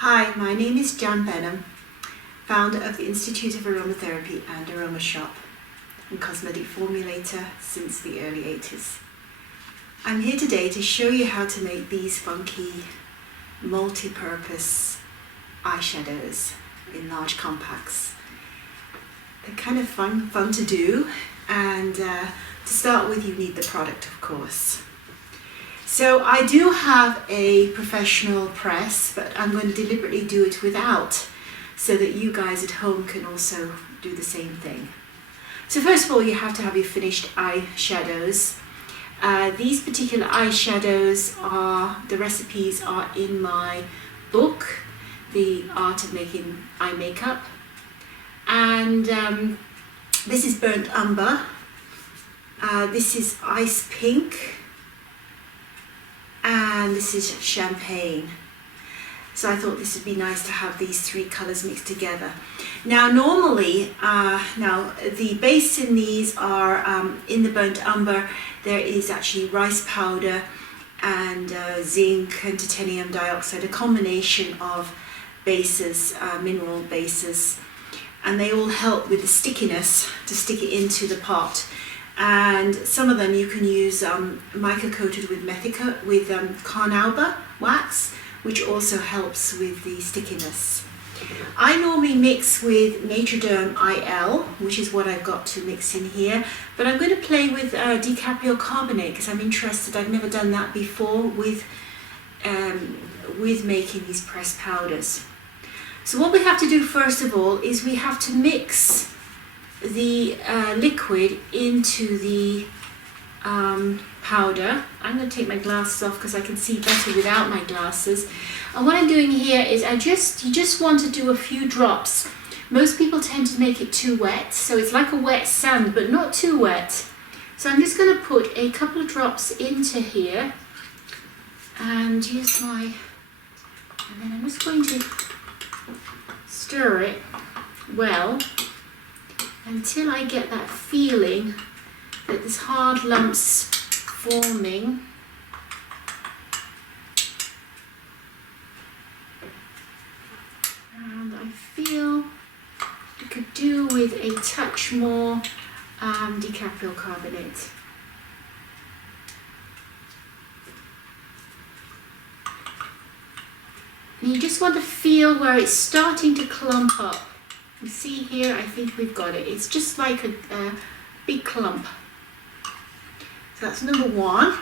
Hi, my name is Jan Benham, founder of the Institute of Aromatherapy and Aroma Shop and cosmetic formulator since the early 80s. I'm here today to show you how to make these funky multi-purpose eyeshadows in large compacts. They're kind of fun to do, and to start with you need the product, of course. So I do have a professional press, but I'm going to deliberately do it without, so that you guys at home can also do the same thing. So first of all, you have to have your finished eyeshadows. These particular eyeshadows the recipes are in my book, The Art of Making Eye Makeup. And this is Burnt Umber, this is Ice Pink, and this is Champagne. So I thought this would be nice to have these three colours mixed together. Now normally, the base in these are, in the Burnt Umber, there is actually rice powder and zinc and titanium dioxide, a combination of bases, mineral bases, and they all help with the stickiness to stick it into the pot. And some of them you can use mica coated with carnauba wax, which also helps with the stickiness. I normally mix with Naturederm IL, which is what I've got to mix in here, but I'm going to play with decapryl carbonate because I'm interested. I've never done that before with making these pressed powders. So what we have to do first of all is we have to mix the liquid into the powder. I'm going to take my glasses off because I can see better without my glasses. And what I'm doing here is you just want to do a few drops. Most people tend to make it too wet, so it's like a wet sand, but not too wet. So I'm just going to put a couple of drops into here, and then I'm just going to stir it well until I get that feeling that there's hard lumps forming. And I feel I could do with a touch more decapryl carbonate. And you just want to feel where it's starting to clump up. You see here, I think we've got it. It's just like a big clump. So that's number one.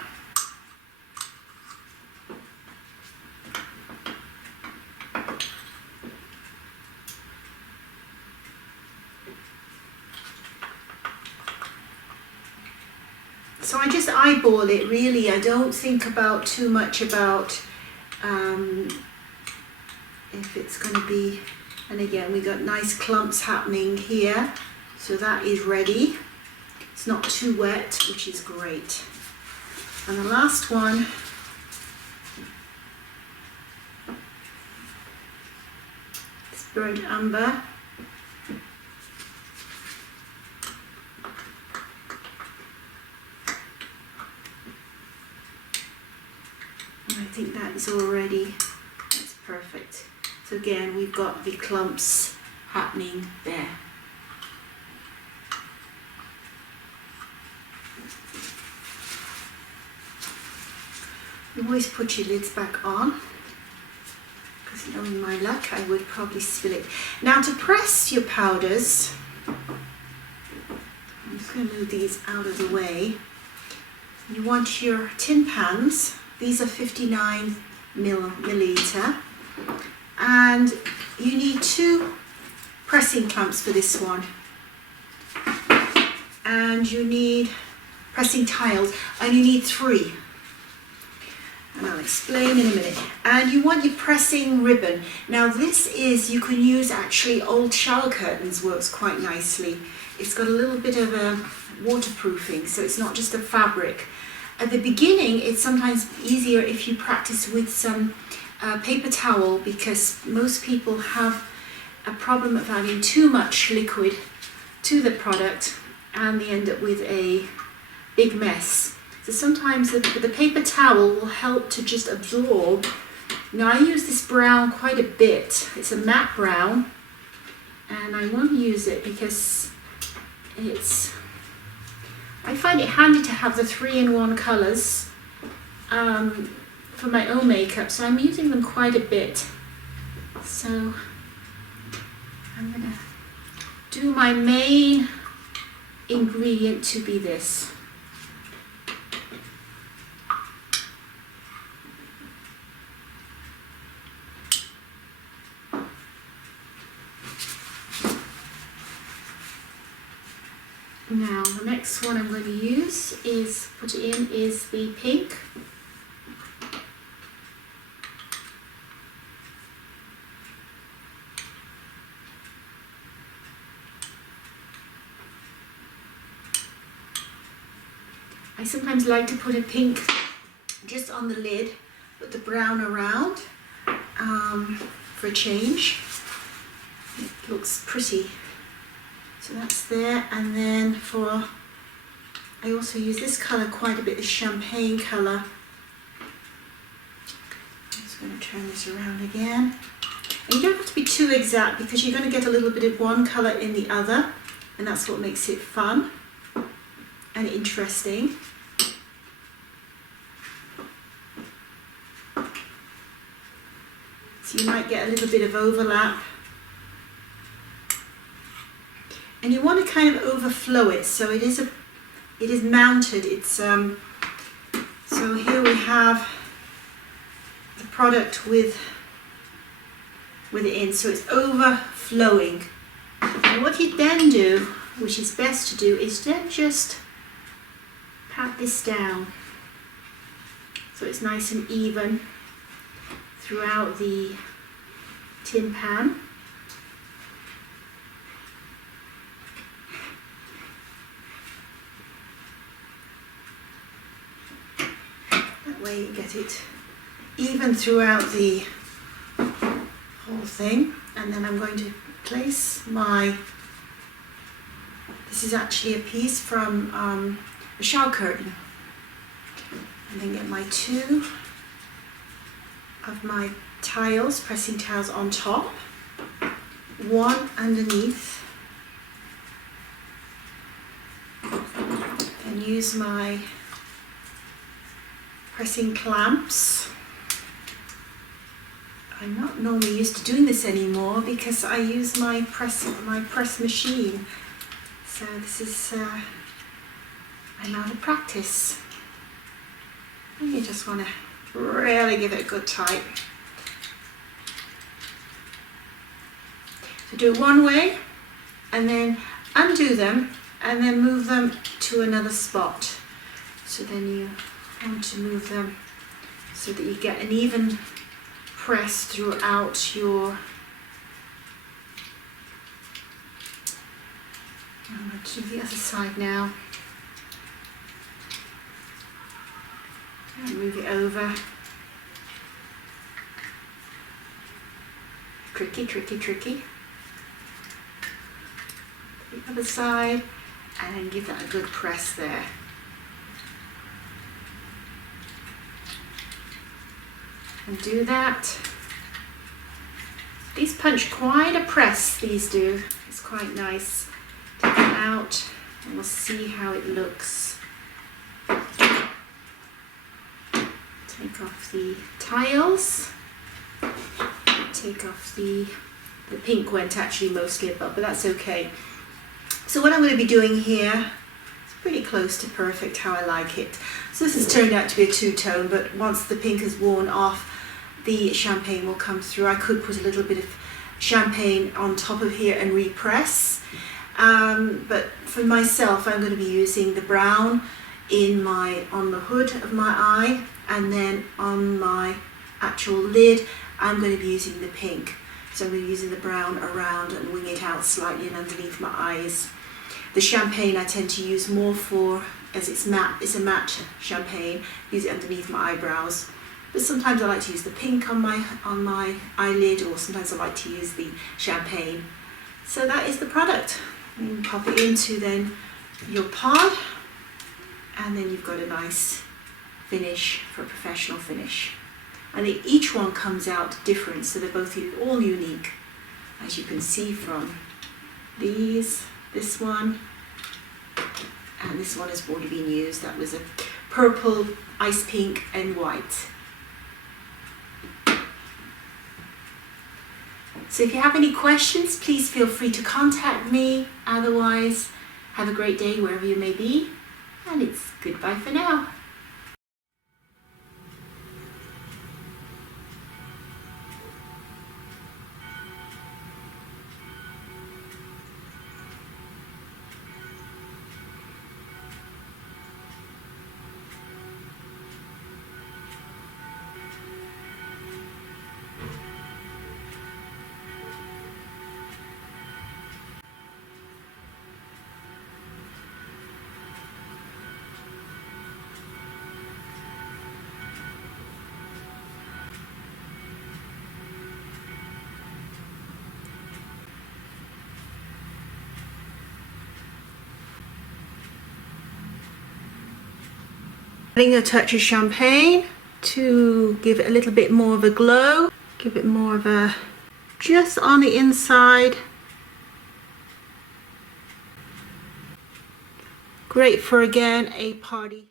So I just eyeball it really. I don't think too much about if it's going to be. And again, we got nice clumps happening here, so that is ready. It's not too wet, which is great. And the last one is Burnt Umber. And I think that is already, that's perfect. So again, we've got the clumps happening there. You always put your lids back on, because knowing my luck, I would probably spill it. Now to press your powders, I'm just going to move these out of the way. You want your tin pans. These are 59 milliliter. And you need 2 pressing clamps for this one, and you need pressing tiles, and you need 3, and I'll explain in a minute. And you want your pressing ribbon. Now this is, you can use actually old shower curtains, works quite nicely. It's got a little bit of a waterproofing, so it's not just a fabric. At the beginning, it's sometimes easier if you practice with some paper towel, because most people have a problem of adding too much liquid to the product and they end up with a big mess. So sometimes the paper towel will help to just absorb Now I use this brown quite a bit. It's a matte brown, and I want to use it because I find it handy to have the 3-in-1 colours for my own makeup, so I'm using them quite a bit. So I'm going to do my main ingredient to be this. Now the next one I'm going to use is the pink. I sometimes like to put a pink just on the lid, put the brown around for a change. It looks pretty. So that's there, and then I also use this colour quite a bit, the champagne colour. I'm just going to turn this around again. And you don't have to be too exact because you're going to get a little bit of one colour in the other, and that's what makes it fun and interesting. So you might get a little bit of overlap. And you want to kind of overflow it, so it is mounted. It's so here we have the product with it in, so it's overflowing. And what you then do, which is best to do, is then just pat this down so it's nice and even throughout the tin pan. Way you get it even throughout the whole thing, and then I'm going to place this is actually a piece from a shower curtain, and then get my 2 of my tiles, pressing tiles on top, 1 underneath, and use my pressing clamps. I'm not normally used to doing this anymore because I use my press machine. So this is I'm out of practice. And you just want to really give it a good tight. So do it one way, and then undo them, and then move them to another spot. So then you want to move them so that you get an even press throughout your. I'm going to do the other side now. And move it over. Tricky, tricky, tricky. The other side, and then give that a good press there. And do that. These punch quite a press, these do. It's quite nice. Take them out and we'll see how it looks. Take off the tiles. Take off the pink went actually mostly above, but that's okay. So what I'm going to be doing here, it's pretty close to perfect how I like it. So this has turned out to be a two-tone, but once the pink is worn off, the champagne will come through. I could put a little bit of champagne on top of here and repress, but for myself I'm going to be using the brown on the hood of my eye, and then on my actual lid I'm going to be using the pink. So I'm going to be using the brown around and wing it out slightly and underneath my eyes. The champagne I tend to use more for, as it's matte, it's a matte champagne, use it underneath my eyebrows. But sometimes I like to use the pink on my eyelid, or sometimes I like to use the champagne. So that is the product. You can pop it into then your pod, and then you've got a nice finish for a professional finish. and each one comes out different, so they're both all unique, as you can see from these. This one and this one has already been used. That was a purple, ice pink and white. So if you have any questions, please feel free to contact me. Otherwise, have a great day wherever you may be, and it's goodbye for now. Adding a touch of champagne to give it a little bit more of a glow, give it more of a, just on the inside. Great for, again, a party.